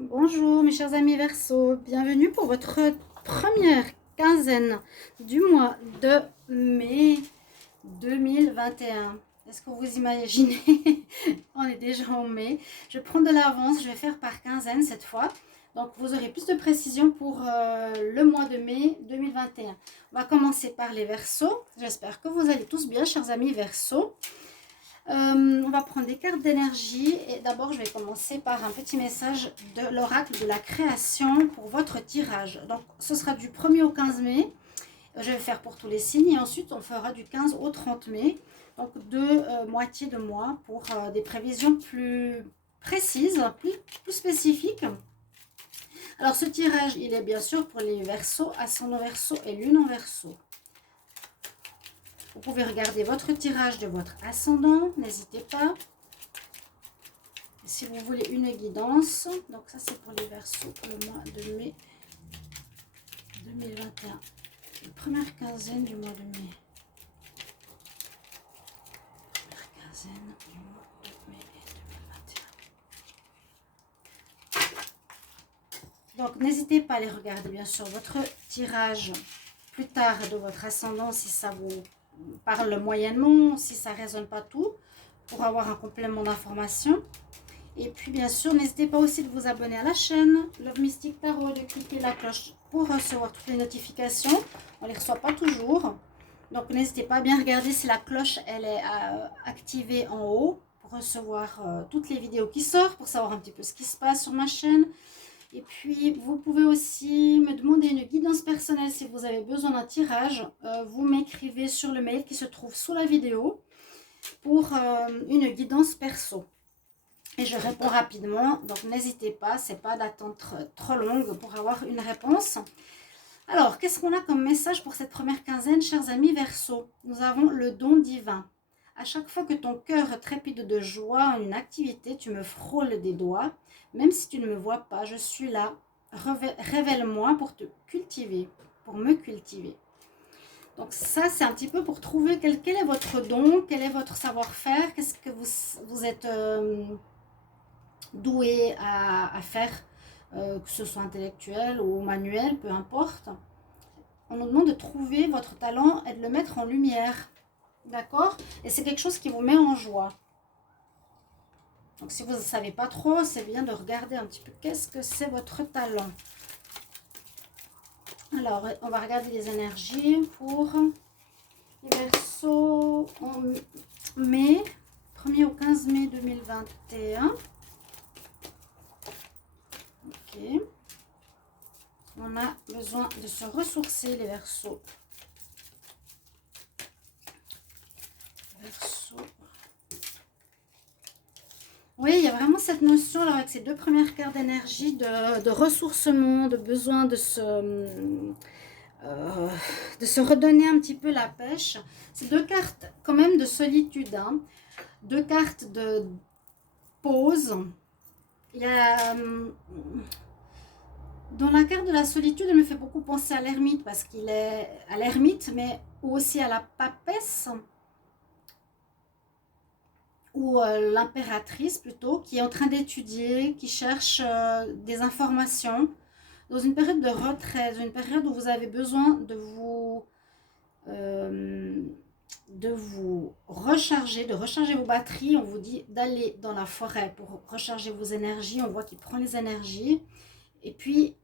Bonjour mes chers amis Verseau, bienvenue pour votre première quinzaine du mois de mai 2021. Est-ce que vous imaginez? On est déjà en mai. Je prends de l'avance, je vais faire par quinzaine cette fois. Donc vous aurez plus de précision pour le mois de mai 2021. On va commencer par les Verseaux. J'espère que vous allez tous bien, chers amis Verseau. On va prendre des cartes d'énergie et d'abord je vais commencer par un petit message de l'oracle de la création pour votre tirage. Donc ce sera du 1er au 15 mai, je vais faire pour tous les signes et ensuite on fera du 15 au 30 mai, donc deux moitiés de mois pour des prévisions plus précises, plus spécifiques. Alors ce tirage il est bien sûr pour les Verseaux, ascendant Verseau et lune en Verseau. Vous pouvez regarder votre tirage de votre ascendant, n'hésitez pas. Si vous voulez une guidance, donc ça c'est pour les Verseaux pour le mois de mai 2021. La première quinzaine du mois de mai. Première quinzaine du mois de mai 2021. Donc n'hésitez pas à aller regarder bien sûr votre tirage plus tard de votre ascendant si ça vous parle moyennement, si ça ne résonne pas tout, pour avoir un complément d'information. Et puis bien sûr, n'hésitez pas aussi de vous abonner à la chaîne Love Mystic Tarot, de cliquer la cloche pour recevoir toutes les notifications. On ne les reçoit pas toujours. Donc n'hésitez pas à bien regarder si la cloche elle est activée en haut pour recevoir toutes les vidéos qui sortent, pour savoir un petit peu ce qui se passe sur ma chaîne. Et puis, vous pouvez aussi me demander une guidance personnelle si vous avez besoin d'un tirage. Vous m'écrivez sur le mail qui se trouve sous la vidéo pour une guidance perso. Et je réponds rapidement, donc n'hésitez pas, c'est pas d'attente trop longue pour avoir une réponse. Alors, qu'est-ce qu'on a comme message pour cette première quinzaine, chers amis Verseau? Nous avons le don divin. À chaque fois que ton cœur trépide de joie en une activité, tu me frôles des doigts. Même si tu ne me vois pas, je suis là. Révèle-moi pour te cultiver, pour me cultiver. Donc ça, c'est un petit peu pour trouver quel est votre don, quel est votre savoir-faire, qu'est-ce que vous êtes doué à faire, que ce soit intellectuel ou manuel, peu importe. On nous demande de trouver votre talent et de le mettre en lumière. D'accord? Et c'est quelque chose qui vous met en joie. Donc si vous ne savez pas trop, c'est bien de regarder un petit peu qu'est-ce que c'est votre talent. Alors, on va regarder les énergies pour les Verseaux en mai, 1er au 15 mai 2021. Ok. On a besoin de se ressourcer, les Verseaux. Oui, il y a vraiment cette notion, alors avec ces deux premières cartes d'énergie, de ressourcement, de besoin de se redonner un petit peu la pêche. C'est deux cartes quand même de solitude, hein. Deux cartes de pause. Il y a, dans la carte de la solitude, elle me fait beaucoup penser à l'ermite, parce qu'il est à l'ermite, mais aussi à la papesse, ou l'impératrice plutôt, qui est en train d'étudier, qui cherche des informations, dans une période de retrait, dans une période où vous avez besoin de vous recharger, de recharger vos batteries. On vous dit d'aller dans la forêt pour recharger vos énergies. On voit qu'il prend les énergies. Et puis,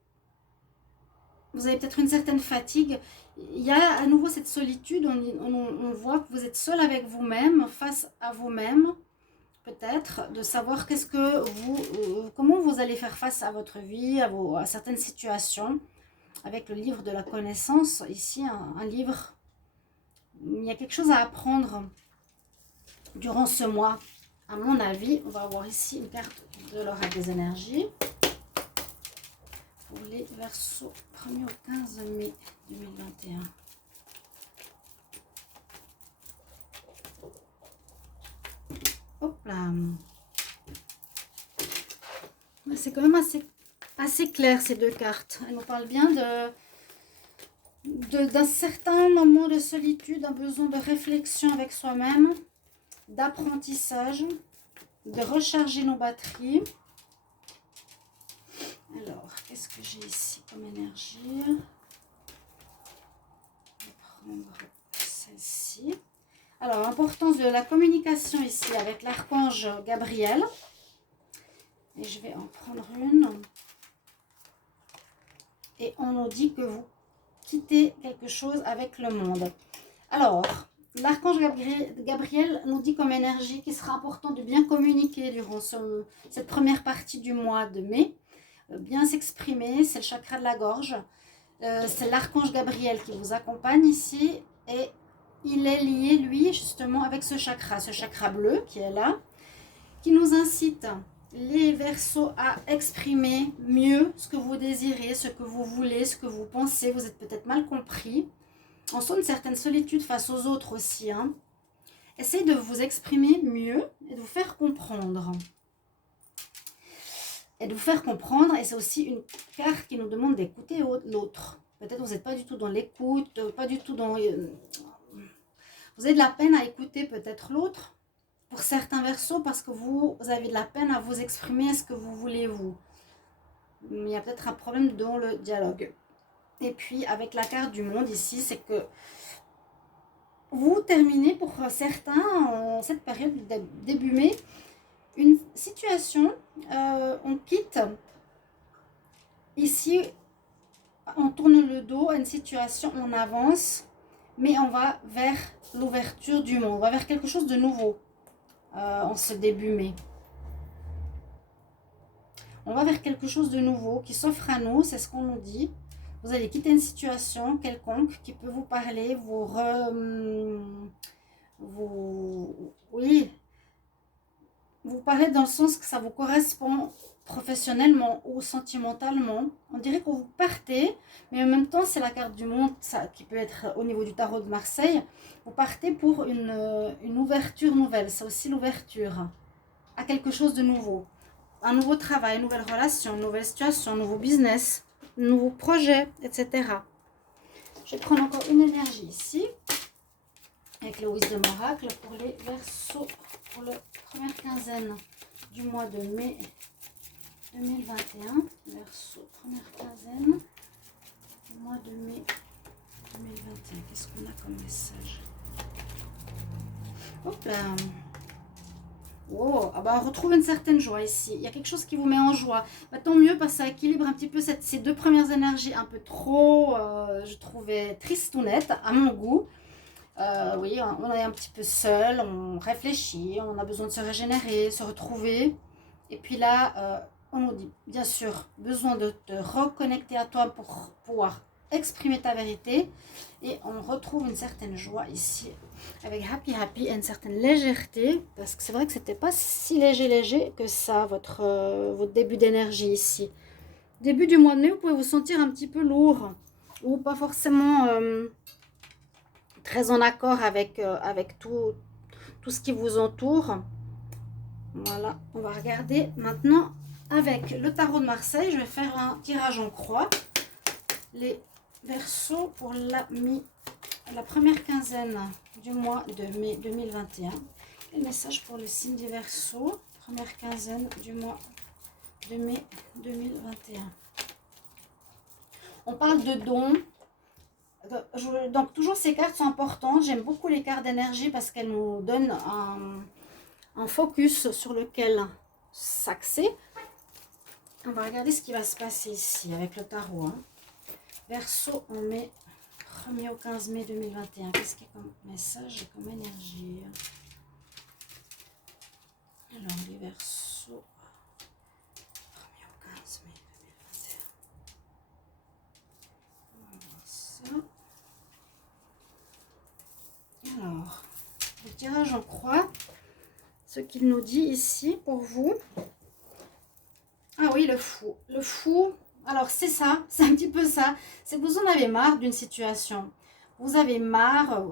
vous avez peut-être une certaine fatigue. Il y a à nouveau cette solitude. On voit que vous êtes seul avec vous-même, face à vous-même. Peut-être de savoir comment vous allez faire face à votre vie, à certaines situations. Avec le livre de la connaissance, ici, un livre, il y a quelque chose à apprendre durant ce mois. À mon avis, on va avoir ici une carte de l'oracle des énergies. Pour les Verseaux 1er au 15 mai 2021. Hop là. C'est quand même assez clair ces deux cartes. Elles nous parlent bien d'un certain moment de solitude, d'un besoin de réflexion avec soi-même, d'apprentissage, de recharger nos batteries. que j'ai ici comme énergie? Je vais prendre celle-ci. Alors, l'importance de la communication ici avec l'archange Gabriel. Et je vais en prendre une. Et on nous dit que vous quittez quelque chose avec le monde. Alors, l'archange Gabriel nous dit comme énergie qu'il sera important de bien communiquer durant cette première partie du mois de mai. Bien s'exprimer, c'est le chakra de la gorge. C'est l'archange Gabriel qui vous accompagne ici. Et il est lié, lui, justement, avec ce chakra bleu qui est là, qui nous incite, les Verseaux, à exprimer mieux ce que vous désirez, ce que vous voulez, ce que vous pensez. Vous êtes peut-être mal compris. On sent une certaine solitude face aux autres aussi. Essayez de vous exprimer mieux et de vous faire comprendre. Et c'est aussi une carte qui nous demande d'écouter l'autre. Peut-être que vous n'êtes pas du tout dans l'écoute, pas du tout dans... Vous avez de la peine à écouter peut-être l'autre. Pour certains Verseaux, parce que vous avez de la peine à vous exprimer ce que vous voulez vous. Il y a peut-être un problème dans le dialogue. Et puis avec la carte du monde ici, c'est que vous terminez pour certains en cette période de début mai une situation, on quitte ici, on tourne le dos à une situation, on avance, mais on va vers l'ouverture du monde, on va vers quelque chose de nouveau en ce début mai. On va vers quelque chose de nouveau qui s'offre à nous, c'est ce qu'on nous dit. Vous allez quitter une situation quelconque qui peut vous parler, vous parlez dans le sens que ça vous correspond professionnellement ou sentimentalement. On dirait que vous partez, mais en même temps, c'est la carte du monde, ça, qui peut être au niveau du tarot de Marseille. Vous partez pour une ouverture nouvelle. C'est aussi l'ouverture à quelque chose de nouveau. Un nouveau travail, une nouvelle relation, une nouvelle situation, un nouveau business, un nouveau projet, etc. Je vais prendre encore une énergie ici, avec le Wisdom Oracle pour les Verseaux, pour la première quinzaine du mois de mai 2021. Verseau, première quinzaine du mois de mai 2021. Qu'est-ce qu'on a comme message? Hop là. Oh, ah bah on retrouve une certaine joie ici. Il y a quelque chose qui vous met en joie. Bah, tant mieux parce que ça équilibre un petit peu ces deux premières énergies un peu trop, je trouvais tristounettes à mon goût. Oui, on est un petit peu seul, on réfléchit, on a besoin de se régénérer, se retrouver. Et puis là, on nous dit, bien sûr, besoin de te reconnecter à toi pour pouvoir exprimer ta vérité. Et on retrouve une certaine joie ici, avec Happy et une certaine légèreté. Parce que c'est vrai que c'était pas si léger que ça, votre début d'énergie ici. Début du mois de mai, vous pouvez vous sentir un petit peu lourd. Ou pas forcément... très en accord avec tout ce qui vous entoure. Voilà, on va regarder maintenant avec le tarot de Marseille. Je vais faire un tirage en croix. Les Verseaux pour la première quinzaine du mois de mai 2021. Et le message pour le signe des Verseaux, première quinzaine du mois de mai 2021. On parle de dons. Donc toujours ces cartes sont importantes. J'aime beaucoup les cartes d'énergie parce qu'elles nous donnent un focus sur lequel s'axer. On va regarder ce qui va se passer ici avec le tarot. Verseau en mai, 1er au 15 mai 2021. Qu'est-ce qu'il y a comme message et comme énergie? Alors les Verseaux, 1er au 15 mai 2021. On va voir ça. Alors, le tirage en croix, ce qu'il nous dit ici pour vous. Ah oui, le fou. Le fou, alors c'est ça, c'est un petit peu ça. C'est que vous en avez marre d'une situation. Vous avez marre,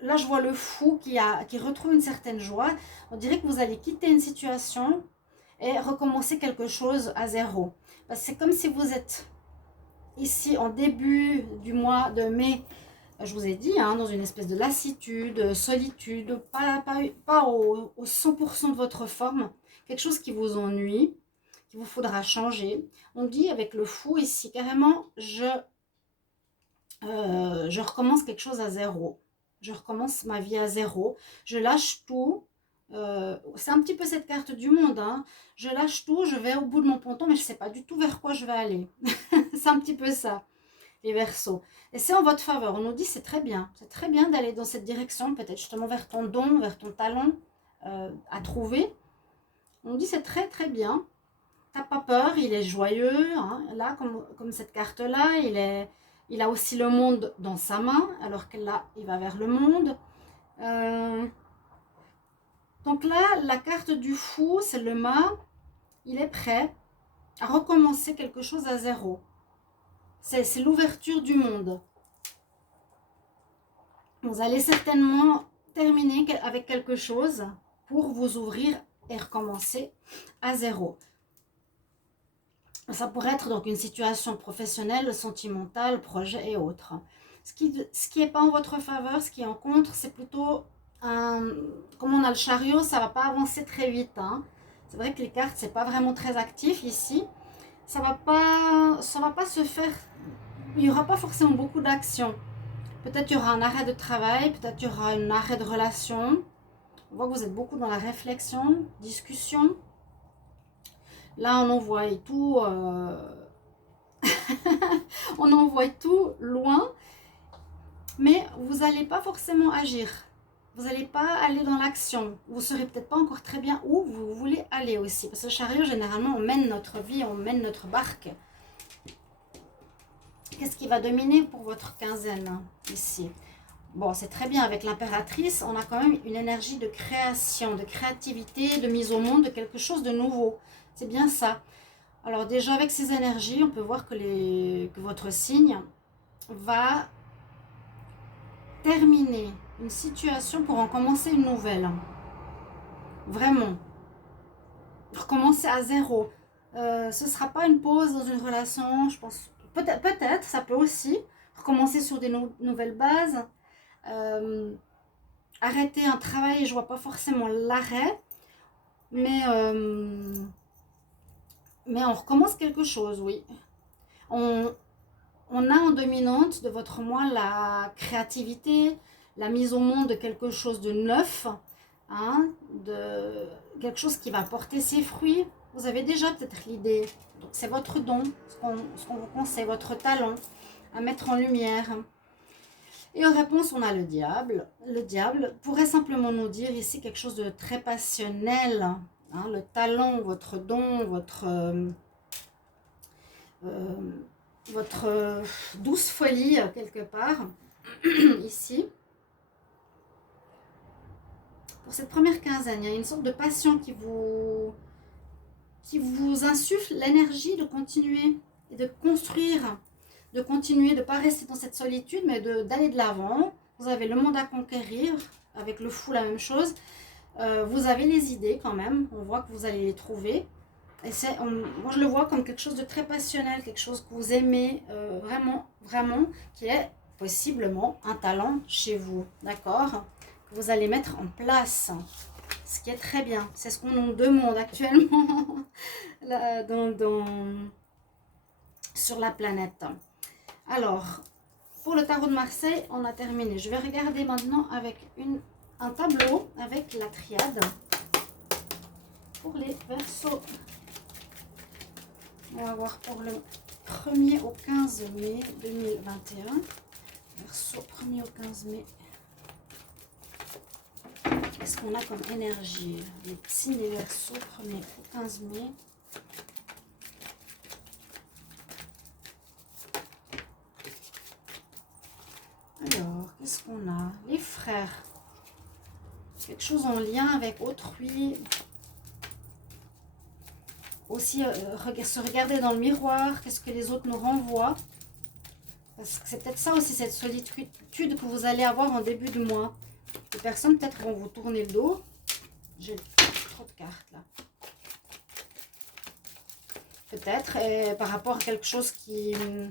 là je vois le fou qui retrouve une certaine joie. On dirait que vous allez quitter une situation et recommencer quelque chose à zéro. Parce que c'est comme si vous êtes ici en début du mois de mai. Je vous ai dit, dans une espèce de lassitude, solitude, pas au 100% de votre forme. Quelque chose qui vous ennuie, qu'il vous faudra changer. On dit avec le fou ici, carrément, je recommence quelque chose à zéro. Je recommence ma vie à zéro. Je lâche tout. C'est un petit peu cette carte du monde. Hein. Je lâche tout, je vais au bout de mon ponton, mais je ne sais pas du tout vers quoi je vais aller. C'est un petit peu ça, les Verseaux. Et c'est en votre faveur. On nous dit c'est très bien. C'est très bien d'aller dans cette direction, peut-être justement vers ton don, vers ton talent à trouver. On nous dit c'est très très bien. T'as pas peur, il est joyeux. Hein. Là, comme cette carte-là, il a aussi le monde dans sa main, alors que là, il va vers le monde. Donc là, la carte du fou, c'est le mât. Il est prêt à recommencer quelque chose à zéro. C'est l'ouverture du monde. Vous allez certainement terminer avec quelque chose pour vous ouvrir et recommencer à zéro. Ça pourrait être donc une situation professionnelle, sentimentale, projet et autres. Ce qui n'est pas en votre faveur, ce qui est en contre, c'est plutôt comme on a le chariot, ça ne va pas avancer très vite. Hein. C'est vrai que les cartes, c'est pas vraiment très actif ici. Ça va pas se faire. Il n'y aura pas forcément beaucoup d'action. Peut-être il y aura un arrêt de travail, peut-être il y aura un arrêt de relation. On voit que vous êtes beaucoup dans la réflexion, discussion. Là, on envoie tout, on envoie tout loin, mais vous n'allez pas forcément agir. Vous n'allez pas aller dans l'action. Vous ne saurez peut-être pas encore très bien où vous voulez aller aussi. Parce que le chariot, généralement, on mène notre vie, on mène notre barque. Qu'est-ce qui va dominer pour votre quinzaine ici? Bon, c'est très bien. Avec l'impératrice, on a quand même une énergie de création, de créativité, de mise au monde, de quelque chose de nouveau. C'est bien ça. Alors déjà, avec ces énergies, on peut voir que votre signe va terminer une situation pour en commencer une nouvelle. Vraiment. Recommencer à zéro. Ce ne sera pas une pause dans une relation, je pense. Peut-être, ça peut aussi. Recommencer sur des nouvelles bases. Arrêter un travail, je ne vois pas forcément l'arrêt. Mais on recommence quelque chose, oui. On a en dominante de votre moi la créativité, la mise au monde de quelque chose de neuf, hein, de quelque chose qui va porter ses fruits. Vous avez déjà peut-être l'idée. Donc c'est votre don, ce qu'on vous conseille, votre talent à mettre en lumière. Et en réponse, on a le diable. Le diable pourrait simplement nous dire ici quelque chose de très passionnel. Hein, le talent, votre don, votre douce folie quelque part, ici. Pour cette première quinzaine, il y a une sorte de passion qui vous insuffle l'énergie de continuer et de construire, de continuer, de ne pas rester dans cette solitude, mais d'aller de l'avant. Vous avez le monde à conquérir, avec le fou la même chose. Vous avez les idées quand même, on voit que vous allez les trouver. Et moi je le vois comme quelque chose de très passionnel, quelque chose que vous aimez vraiment, vraiment, qui est possiblement un talent chez vous, d'accord? Que vous allez mettre en place, ce qui est très bien. C'est ce qu'on nous demande actuellement là, sur la planète. Alors, pour le tarot de Marseille, on a terminé. Je vais regarder maintenant avec un tableau avec la triade pour les Verseaux. On va voir pour le 1er au 15 mai 2021. Verseau 1er au 15 mai. Qu'est-ce qu'on a comme énergie? Les signes des Verseaux 1er au 15 mai. Alors, qu'est-ce qu'on a? Les frères. Quelque chose en lien avec autrui. Aussi, se regarder dans le miroir. Qu'est-ce que les autres nous renvoient? Parce que c'est peut-être ça aussi, cette solitude que vous allez avoir en début de mois. Les personnes peut-être vont vous tourner le dos. J'ai trop de cartes là. Peut-être par rapport à quelque chose qui est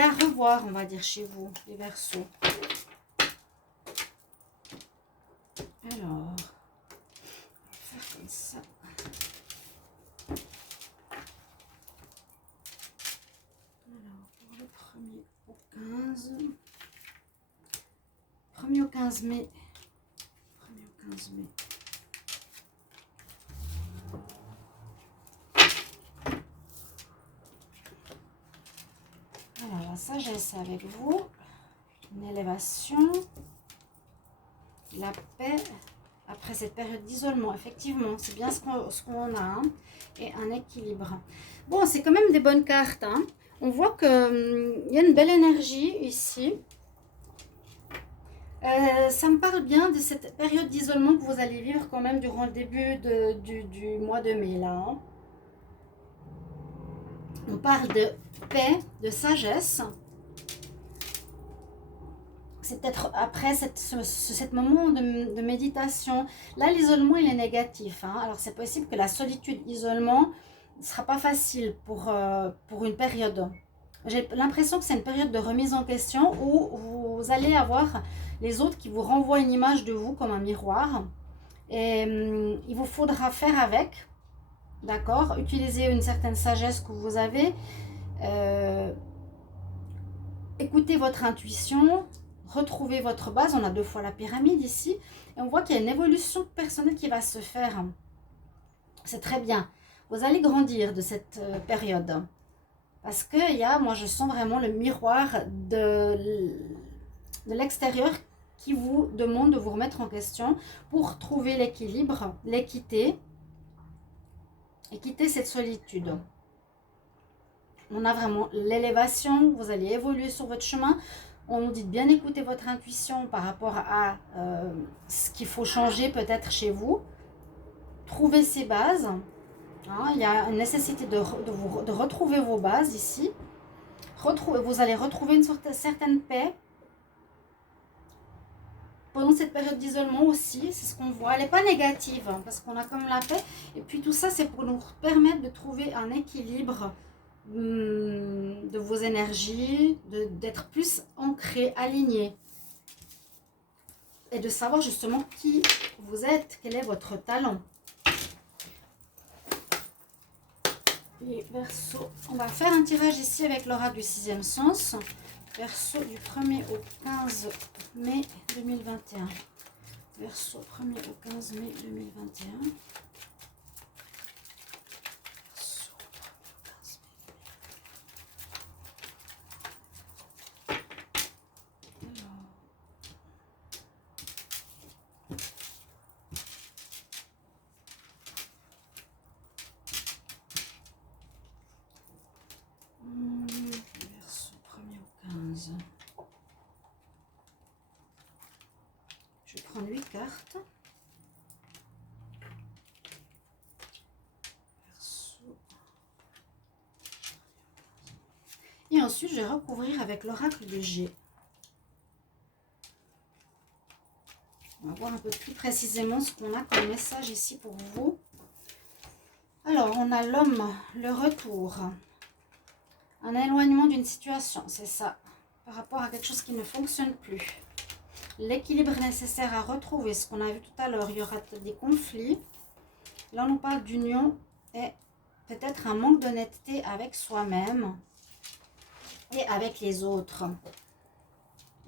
à revoir, on va dire, chez vous, les Verseaux. Alors, on va faire comme ça. 15 mai. 1er au 15 mai. Alors, la sagesse avec vous. Une élévation. La paix. Après cette période d'isolement, effectivement, c'est bien ce qu'on a. Hein, et un équilibre. Bon, c'est quand même des bonnes cartes. Hein. On voit qu'il y a une belle énergie ici. Ça me parle bien de cette période d'isolement que vous allez vivre quand même durant le début du mois de mai. Là, hein. On parle de paix, de sagesse. C'est peut-être après ce moment de méditation. Là, l'isolement, il est négatif. Hein. Alors, c'est possible que la solitude, isolement, ne sera pas facile pour une période. J'ai l'impression que c'est une période de remise en question où vous allez avoir les autres qui vous renvoient une image de vous comme un miroir. Et il vous faudra faire avec. D'accord? Utiliser une certaine sagesse que vous avez. Écoutez votre intuition. Retrouvez votre base. On a 2 fois la pyramide ici. Et on voit qu'il y a une évolution personnelle qui va se faire. C'est très bien. Vous allez grandir de cette période. Parce que moi je sens vraiment le miroir de l'extérieur qui vous demande de vous remettre en question pour trouver l'équilibre, l'équité et quitter cette solitude. On a vraiment l'élévation, vous allez évoluer sur votre chemin. On nous dit de bien écouter votre intuition par rapport à ce qu'il faut changer peut-être chez vous. Trouver ses bases. Hein, il y a une nécessité de retrouver vos bases ici. Vous allez retrouver une certaine paix. Pendant cette période d'isolement aussi, c'est ce qu'on voit. Elle n'est pas négative, hein, parce qu'on a comme la paix. Et puis tout ça, c'est pour nous permettre de trouver un équilibre de vos énergies, d'être plus ancré, aligné. Et de savoir justement qui vous êtes, quel est votre talent. Et Verseau, on va faire un tirage ici avec l'oracle du 6e sens. Verseau du 1er au 15 mai 2021. Verseau 1er au 15 mai 2021. Je vais prendre 8 cartes. Et ensuite, je vais recouvrir avec l'oracle de G. On va voir un peu plus précisément ce qu'on a comme message ici pour vous. Alors, on a l'homme, le retour. Un éloignement d'une situation, c'est ça. Par rapport à quelque chose qui ne fonctionne plus. L'équilibre nécessaire à retrouver, ce qu'on a vu tout à l'heure. Il y aura des conflits. Là, on nous parle d'union et peut-être un manque d'honnêteté avec soi-même et avec les autres.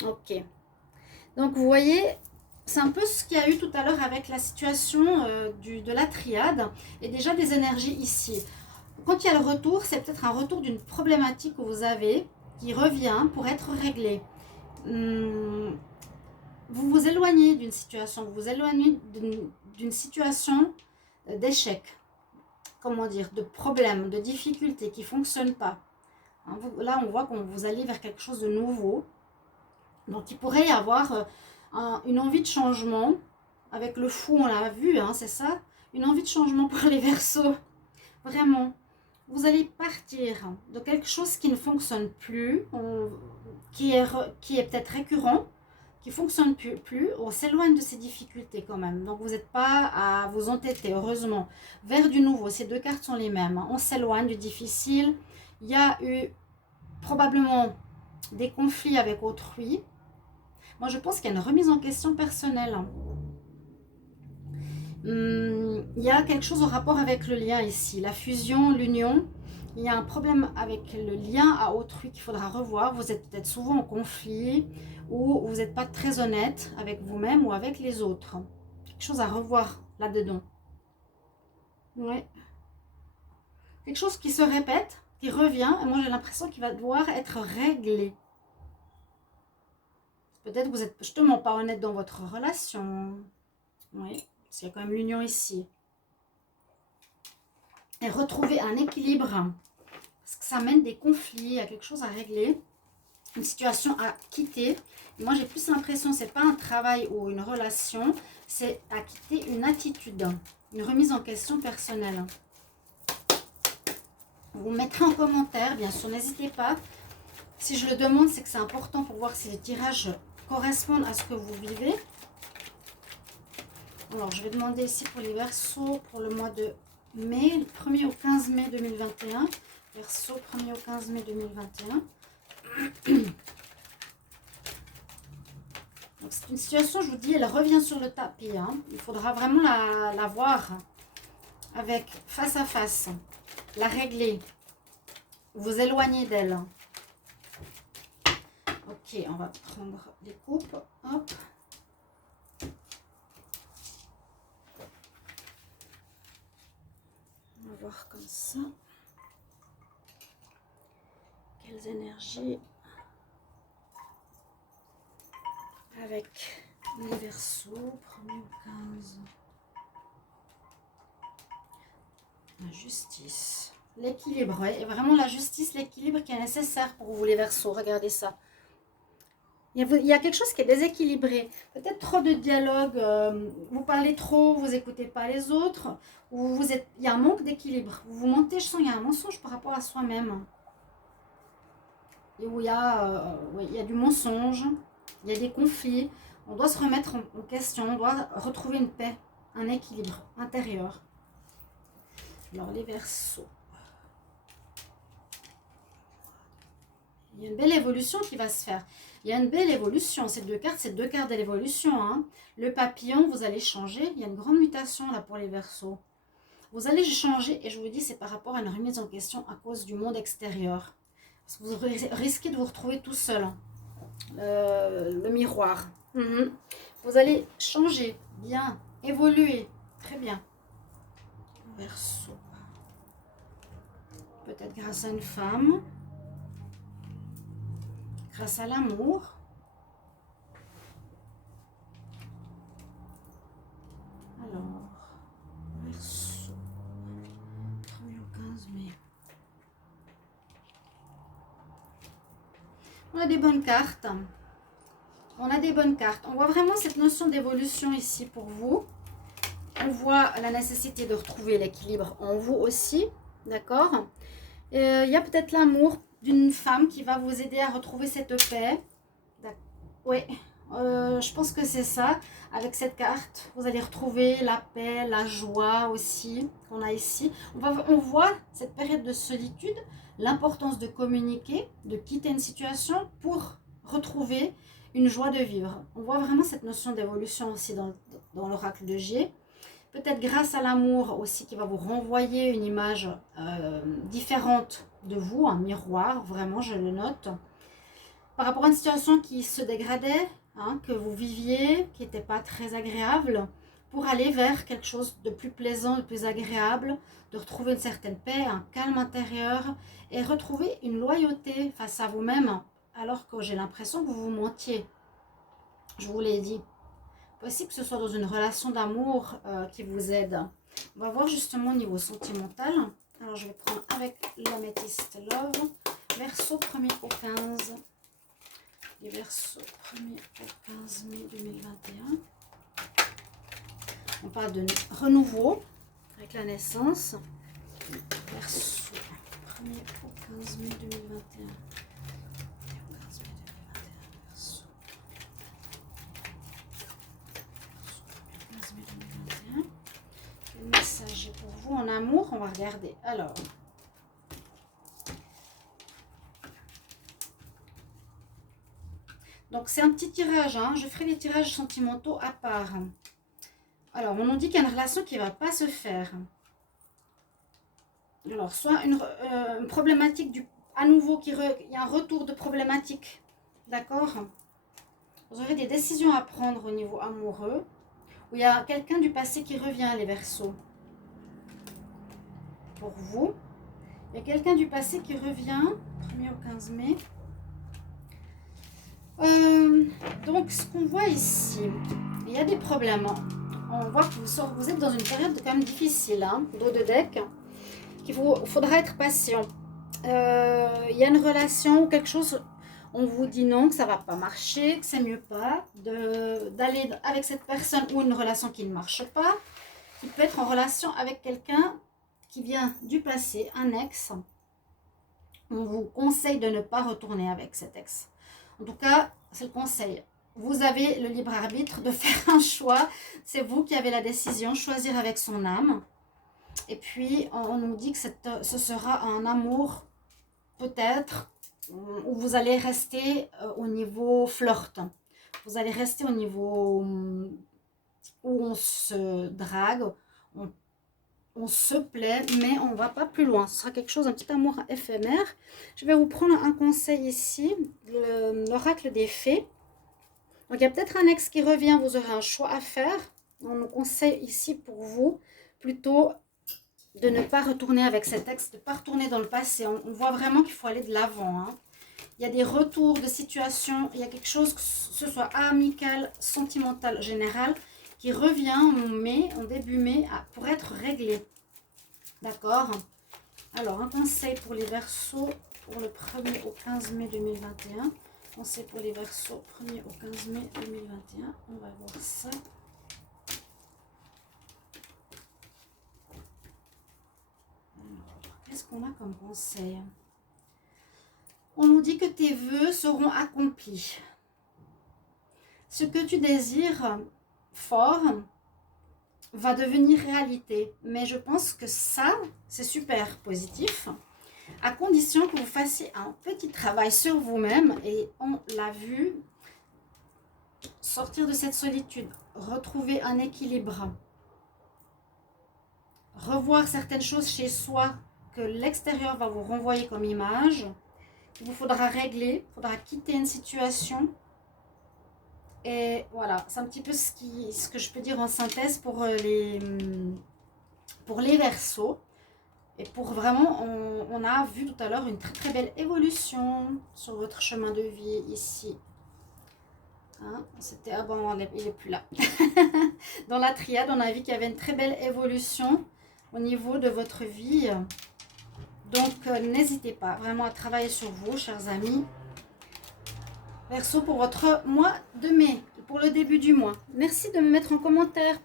Ok. Donc, vous voyez, c'est un peu ce qu'il y a eu tout à l'heure avec la situation de la triade et déjà des énergies ici. Quand il y a le retour, c'est peut-être un retour d'une problématique que vous avez qui revient pour être réglée. Vous vous éloignez d'une situation, vous vous éloignez d'une situation d'échec, comment dire, de problème, de difficulté qui ne fonctionne pas. Hein, là, on voit qu'on vous allez vers quelque chose de nouveau. Donc, il pourrait y avoir une envie de changement. Avec le fou, on l'a vu, hein, c'est ça. Une envie de changement pour les Verseaux. Vraiment. Vous allez partir de quelque chose qui ne fonctionne plus, qui est peut-être récurrent, qui ne fonctionne plus. On s'éloigne de ces difficultés quand même. Donc, vous n'êtes pas à vous entêter, heureusement. Vers du nouveau, ces 2 cartes sont les mêmes. On s'éloigne du difficile. Il y a eu probablement des conflits avec autrui. Moi, je pense qu'il y a une remise en question personnelle. Il y a quelque chose au rapport avec le lien ici, la fusion, l'union. Il y a un problème avec le lien à autrui qu'il faudra revoir. Vous êtes peut-être souvent en conflit ou vous n'êtes pas très honnête avec vous-même ou avec les autres. Quelque chose à revoir là-dedans. Ouais. Quelque chose qui se répète, qui revient, et moi j'ai l'impression qu'il va devoir être réglé. Peut-être que vous n'êtes justement pas honnête dans votre relation. Oui, parce qu'il y a quand même l'union ici. Et retrouver un équilibre, parce que ça mène des conflits, il y a quelque chose à régler, une situation à quitter. Et moi j'ai plus l'impression que ce n'est pas un travail ou une relation, c'est à quitter une attitude, une remise en question personnelle. Vous mettrez en commentaire, bien sûr, n'hésitez pas. Si je le demande, c'est que c'est important pour voir si les tirages correspondent à ce que vous vivez. Alors, je vais demander ici pour les Verseaux pour le mois de mai, 1er au 15 mai 2021. Verseau, 1er au 15 mai 2021. Donc, c'est une situation, je vous dis, elle revient sur le tapis. Hein. Il faudra vraiment la voir avec face à face, la régler, vous éloigner d'elle. Ok, on va prendre les coupes. Hop. On va voir comme ça. Quelles énergies avec les Verseaux, 1er au 15. La justice. L'équilibre, ouais. Et vraiment la justice, l'équilibre qui est nécessaire pour vous les Verseaux. Regardez ça. Il y a quelque chose qui est déséquilibré. Peut-être trop de dialogue. Vous parlez trop, vous n'écoutez pas les autres. Ou il y a un manque d'équilibre. Vous vous mentez, je sens qu'il y a un mensonge par rapport à soi-même. Et où il y a du mensonge. Il y a des conflits. On doit se remettre en question. On doit retrouver une paix, un équilibre intérieur. Alors les Verseaux. Il y a une belle évolution qui va se faire. Il y a une belle évolution. Ces deux cartes de l'évolution. Hein. Le papillon, vous allez changer. Il y a une grande mutation là pour les Verseaux. Vous allez changer et je vous dis, c'est par rapport à une remise en question à cause du monde extérieur. Parce que vous risquez de vous retrouver tout seul. Le miroir. Vous allez changer, bien, évoluer. Très bien. Verseau. Peut-être grâce à une femme. Grâce à l'amour. Alors, Verseau. 1er au 15 mai. On a des bonnes cartes. On a des bonnes cartes. On voit vraiment cette notion d'évolution ici pour vous. On voit la nécessité de retrouver l'équilibre en vous aussi. D'accord ? Il y a peut-être l'amour d'une femme qui va vous aider à retrouver cette paix. Oui, je pense que c'est ça. Avec cette carte, vous allez retrouver la paix, la joie aussi qu'on a ici. On voit cette période de solitude, l'importance de communiquer, de quitter une situation pour retrouver une joie de vivre. On voit vraiment cette notion d'évolution aussi dans l'oracle de G. Peut-être grâce à l'amour aussi qui va vous renvoyer une image différente de vous, un miroir, vraiment je le note. Par rapport à une situation qui se dégradait, hein, que vous viviez, qui n'était pas très agréable, pour aller vers quelque chose de plus plaisant, de plus agréable, de retrouver une certaine paix, un calme intérieur et retrouver une loyauté face à vous-même, alors que j'ai l'impression que vous vous mentiez. Je vous l'ai dit. Possible que ce soit dans une relation d'amour qui vous aide. On va voir justement au niveau sentimental. Alors je vais prendre avec l'améthyste Love. Verseau 1er au 15. Les Verseaux 1er au 15 mai 2021. On parle de renouveau avec la naissance. Verseau 1er au 15 mai 2021. Message pour vous en amour, on va regarder. Alors, donc c'est un petit tirage, hein. Je ferai les tirages sentimentaux à part. Alors, on nous dit qu'il y a une relation qui ne va pas se faire. Alors, soit une problématique à nouveau, il y a un retour de problématique, d'accord? Vous aurez des décisions à prendre au niveau amoureux. Où il y a quelqu'un du passé qui revient, les Verseaux. Pour vous. Il y a quelqu'un du passé qui revient. 1er au 15 mai. Donc, ce qu'on voit ici, il y a des problèmes. On voit que vous êtes dans une période quand même difficile, hein, dos de deck, qu'il faudra être patient. Il y a une relation ou quelque chose, on vous dit non, que ça ne va pas marcher, que c'est mieux pas d'aller avec cette personne ou une relation qui ne marche pas, qui peut être en relation avec quelqu'un qui vient du passé, un ex. On vous conseille de ne pas retourner avec cet ex. En tout cas, c'est le conseil. Vous avez le libre arbitre de faire un choix. C'est vous qui avez la décision, choisir avec son âme. Et puis, on nous dit que ce sera un amour, peut-être, où vous allez rester au niveau flirt. Vous allez rester au niveau où on se drague, on se plaît, mais on ne va pas plus loin. Ce sera quelque chose, un petit amour éphémère. Je vais vous prendre un conseil ici, l'oracle des fées. Donc, il y a peut-être un ex qui revient, vous aurez un choix à faire. On nous conseille ici pour vous, plutôt de ne pas retourner avec cet ex, de ne pas retourner dans le passé. On voit vraiment qu'il faut aller de l'avant. Hein. Il y a des retours de situation, il y a quelque chose, que ce soit amical, sentimental, général, qui revient en début mai pour être réglé. D'accord? Alors, un conseil pour les Verseaux pour le 1er au 15 mai 2021. Conseil pour les Verseaux 1er au 15 mai 2021. On va voir ça. Qu'est-ce qu'on a comme conseil? On nous dit que tes vœux seront accomplis. Ce que tu désires fort va devenir réalité. Mais je pense que ça, c'est super positif, à condition que vous fassiez un petit travail sur vous-même. Et on l'a vu, sortir de cette solitude, retrouver un équilibre, revoir certaines choses chez soi que l'extérieur va vous renvoyer comme image. Il vous faudra régler, il faudra quitter une situation. Et voilà, c'est un petit peu ce que je peux dire en synthèse pour les Verseaux. Et pour vraiment, on a vu tout à l'heure une très très belle évolution sur votre chemin de vie ici. Hein, c'était avant, il n'est plus là. Dans la triade, on a vu qu'il y avait une très belle évolution au niveau de votre vie. Donc, n'hésitez pas vraiment à travailler sur vous, chers amis. Verseau, pour votre mois de mai, pour le début du mois. Merci de me mettre en commentaire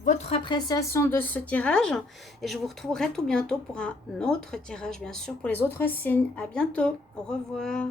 votre appréciation de ce tirage. Et je vous retrouverai tout bientôt pour un autre tirage, bien sûr, pour les autres signes. À bientôt. Au revoir.